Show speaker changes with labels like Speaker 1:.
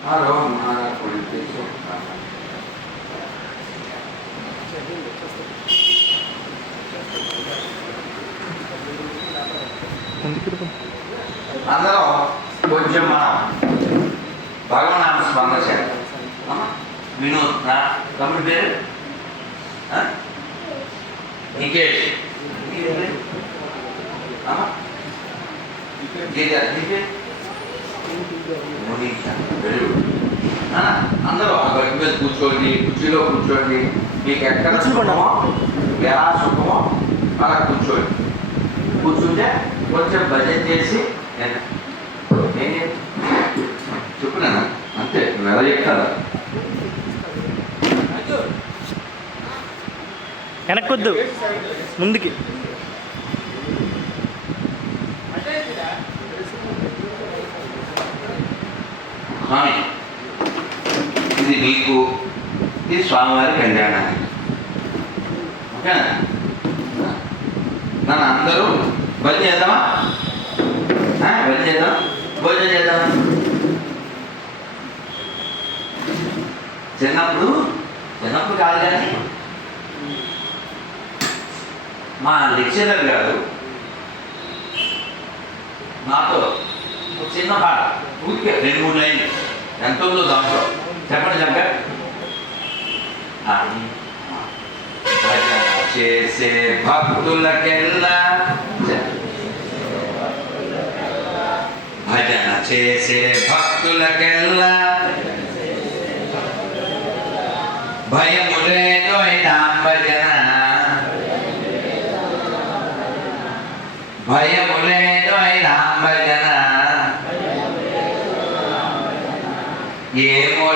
Speaker 1: Aroma politico. అందరం కొంచెం మనం భగవనామ స్మరణ చేద్దాం అమ్మా, వినోద్ నా తమ్ముడి పేరు ఆ? నికేష్ నీ పేరు? అమ్మా? గీత, నీ వెరీ గుడ్. అందరూ ఆ గట్టి మీద కూర్చోండి కుర్చీలో కూర్చోండి మీకు ఎక్కడ సుఖమో ఎలా సుఖమో అలా కూర్చోండి కూర్చుంటే కొంచెం బడ్జెట్ చేసి నేను అంతే నువ్వు ఎలా చెప్తాను
Speaker 2: వెనక్కొద్దు ముందుకి
Speaker 1: స్వామి. ఇది మీకు ఇది స్వామివారి కళ్యాణానికి ఓకేనా? నన్ను అందరూ బలి చేద్దామా? బలి చేద్దాం భోజనం చేద్దాం చిన్నప్పుడు చిన్నప్పుడు కాదు కానీ మా లెక్చరర్ గారు నాతో చిన్న పాట ఊరికే రెండు మూడు లైన్లు ఎంత ఉందో దాంట్లో చెప్పండి చెప్ప భజన చేసే భక్తులకెల్లా భజన చేసే భక్తులకెల్లా భయము లేదు నాం భజన భయము లేదు నాం y hemos